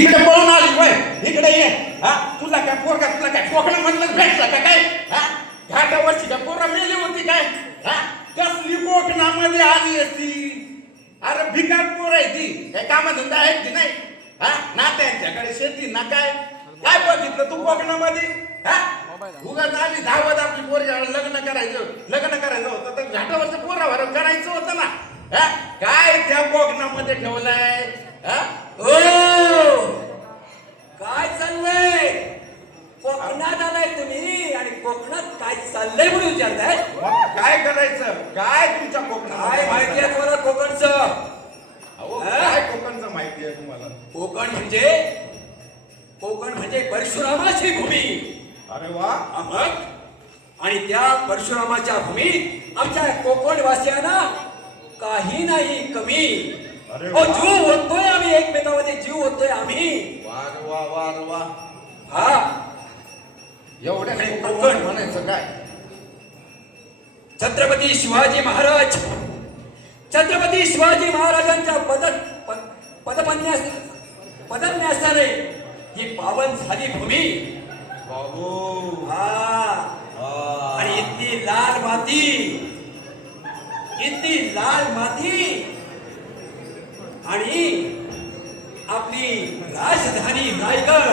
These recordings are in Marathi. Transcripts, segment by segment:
इकडे पळून आली वय, इकडे ये. हा तुला काय पोरगा, तुला काय कोकणा म्हणलं भेटला का काय? हा घाटावरची का पोरा मेली होती काय? हा कसली कोकणामध्ये आली असती? अरे भिकार पोर आहे ती, काय कामधंदा आहेत की नाही? हा ना त्यांच्याकडे शेती ना काय काय बघितलं तू कोकणामध्ये? हा उगाच आली धावत आपली पोरगी, लग्न करायचं होतं तर घाटावरचं पोरावर करायचं होतं ना. हा काय त्या कोकणामध्ये ठेवलंय? हा ओ काय चाललंय? कोकणात आलाय तुम्ही आणि कोकणात काय चाललंय म्हणून विचारताय? काय करायचं? काय तुमच्या कोकणात काय माहिती आहे तुम्हाला कोकणचं? काय कोकणचं माहिती आहे तुम्हाला? कोकण म्हणजे परशुरामाची भूमी. अरे वा. मग आणि त्या परशुरामाच्या भूमीत आमच्या कोकण वासियांना काही नाही कमी. अरे ओ जीव होतोय आम्ही, एकमेकांमध्ये जीव होतोय आम्ही. वार वा वार वा. हा एवढ्या आणि कोकण म्हणायचं काय? छत्रपती शिवाजी महाराजांच्या पदन्यासाने ही पावन झाली भूमी. बाबू. हा आणि इतकी लाल माती आणि आपली राजधानी रायगड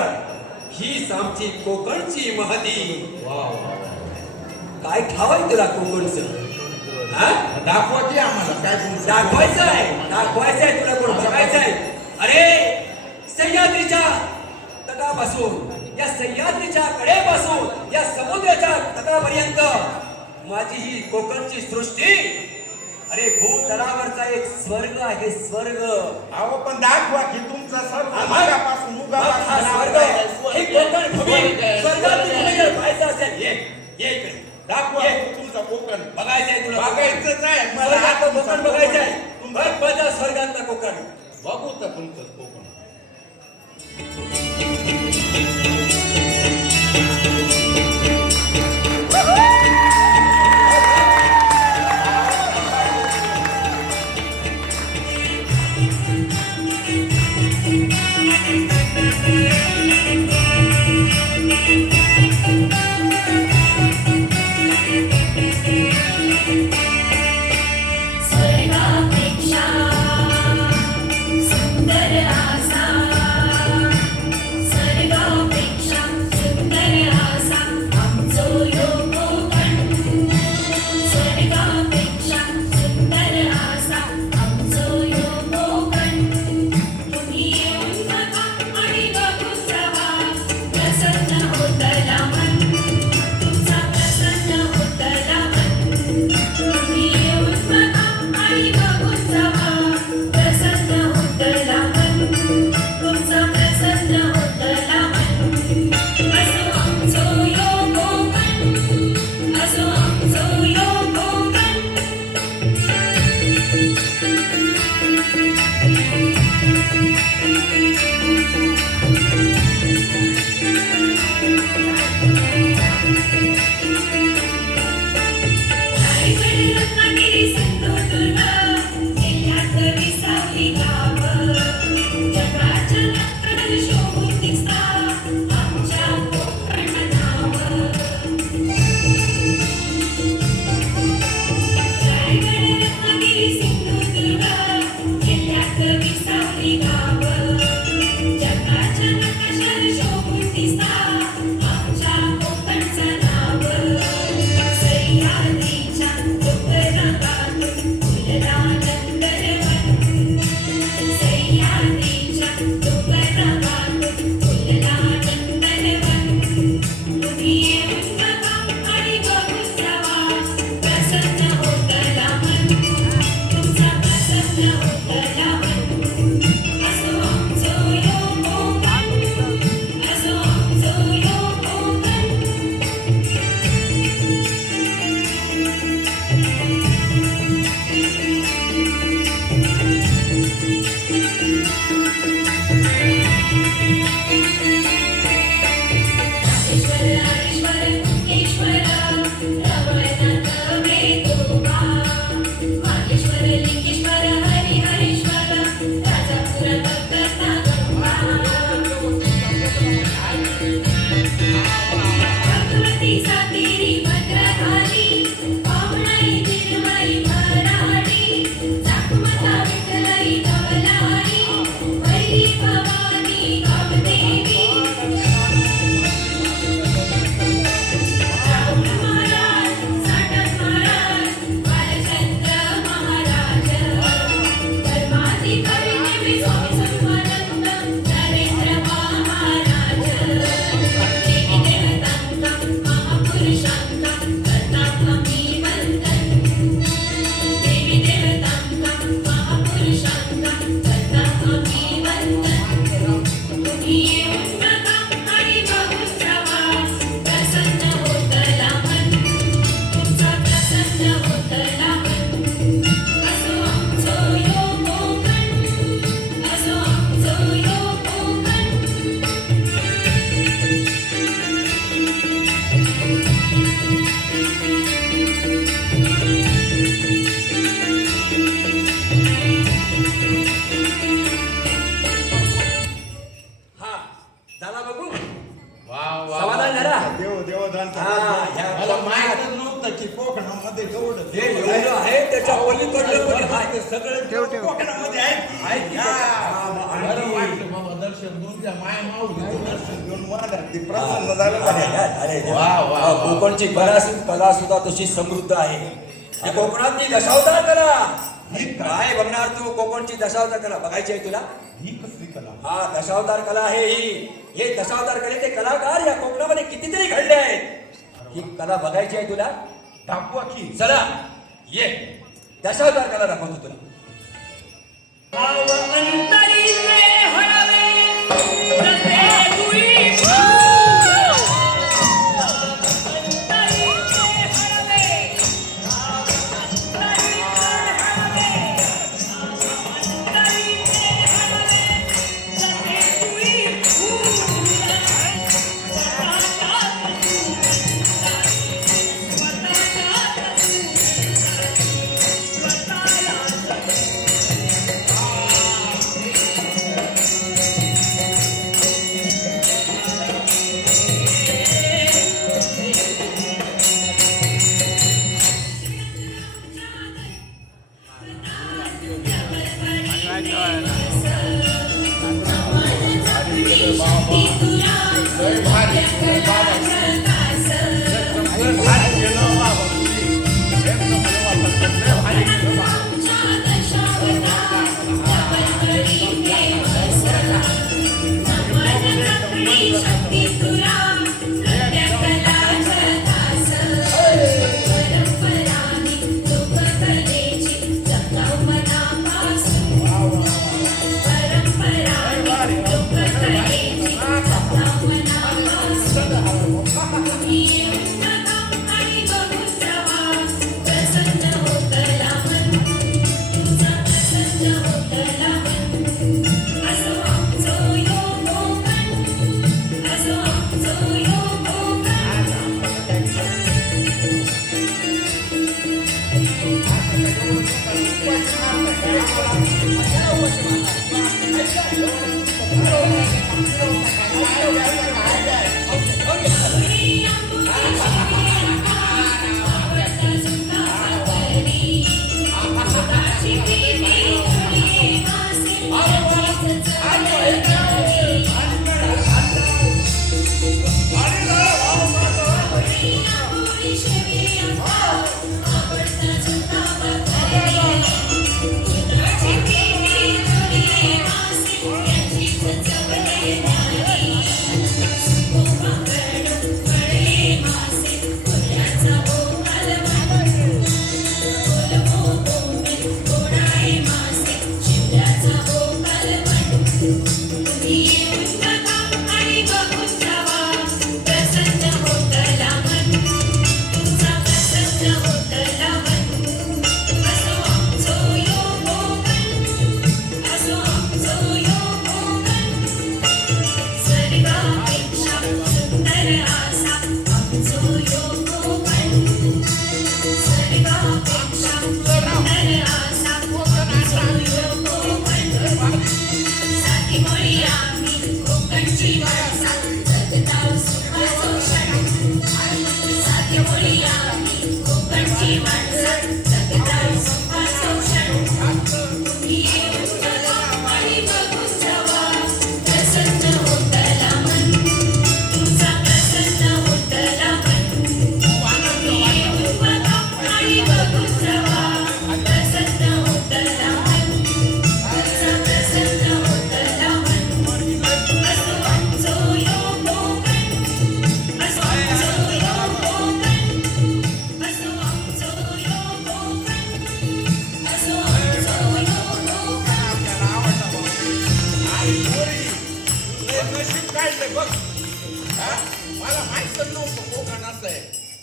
हीच आमची कोकणची महती. काय ठावाय तुला कोकणचं? दाखवा की आम्हाला काय तुमचं दाखवायचंय तुला कोण बघायचंय? अरे सह्याद्रीच्या तटापासून या सह्याद्रीच्या कडेपासून या समुद्राच्या तटापर्यंत माझी ही कोकणची सृष्टी अरे भूतलावरचा एक स्वर्ग आहे, स्वर्ग. अहो पण दाखवा की तुमचा सर्व हा मुगापासून स्वर्ग ही कोकण भूमी. स्वर्गातली भूमी जर पाहायचं असेल ये इकडे. दाखवा ये. तुमचा कोकण. बघायचंय तुला? बघायचंच आहे मला. स्वर्गातलं कोकण बघायचंय. तुमचं बघ स्वर्गातलं कोकण. बघू तर तुमचं कोकण. स्वर्गापेक्षा सुंदर असा कोकणांचा ह्या मला माहितच नव्हतं की कोकणामध्ये एवढं हे एवढं आहे त्याच्या पलीकडलं पण आहे. सगळे कोकणामध्ये आहेत की हा. आणि- बरं वाटलं बाबा दर्शन तुमच्या माय माऊलीचं दर्शन घेऊन वाढत ते प्रसन्न झालं बघा. वा वा वा. कोकणची बराचशी कला सुद्धा तशी समृद्ध आहे. ही कोकणातली दशावतार कला ही काय बघणार तू? कोकणची दशावतार कला बघायची आहे तुला? ही कसली कला हा दशावतार कला आहे ही. हे दशावतार कलेचे कलाकार या कोकणामध्ये कितीतरी घडले आहेत. ही कला बघायची आहे तुला? दाखवा की चला ये दशावतार कला दाखवतो तुला.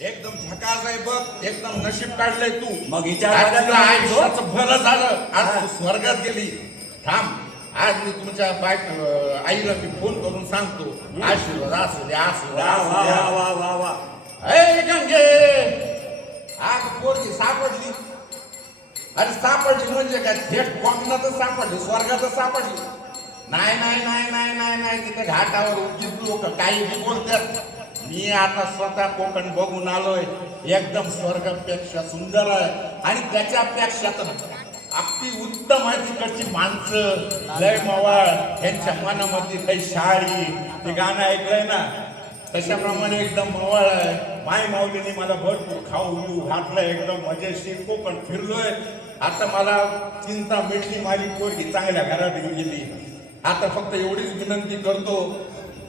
एकदम झकास आहे बघ, एकदम नशीब काढलंय तू. मग हिच्या आज बदल्यात तुला काय आयुष्याचं भलं झालं. आज तू स्वर्गात गेली. थांब, आज मी तुमच्या आईला मी फोन करून सांगतो. आशीर्वाद असू दे, आशीर्वाद असू वा द्या. वा वा वा. ए गंगे, आज पोरगी सापडली. अरे सापडली म्हणजे काय, थेट कोकणातच सापडली, स्वर्गातच सापडली. नाही नाही नाही नाही नाही नाही, तिथे घाटावर उगीच लोक काही बी बोलतात. मी आता स्वतः कोकण बघून आलोय. एकदम स्वर्गापेक्षा सुंदर आहे आणि त्याच्यापेक्षा तर अगदी उत्तम आहे. तिकडची माणसं लय मवाळ, यांच्या मनामध्ये काही शाळी, ते गाणं ऐकलंय ना, तशाप्रमाणे एकदम मवाळ आहे. माय माऊलीने मला भरपूर खाऊ पिऊ घातलं, एकदम मजेशीर कोकण फिरलोय. आता मला चिंता मिटली, माझी पोरगी चांगल्या घरात गेली. आता फक्त एवढीच विनंती करतो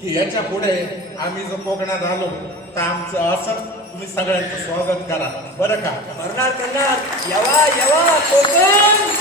की याच्या पुढे आम्ही जर कोकणात आलो तर आमचं असं तुम्ही सगळ्यांचं स्वागत करा, बरं का? करणार करणार. यवा यवा कोकण.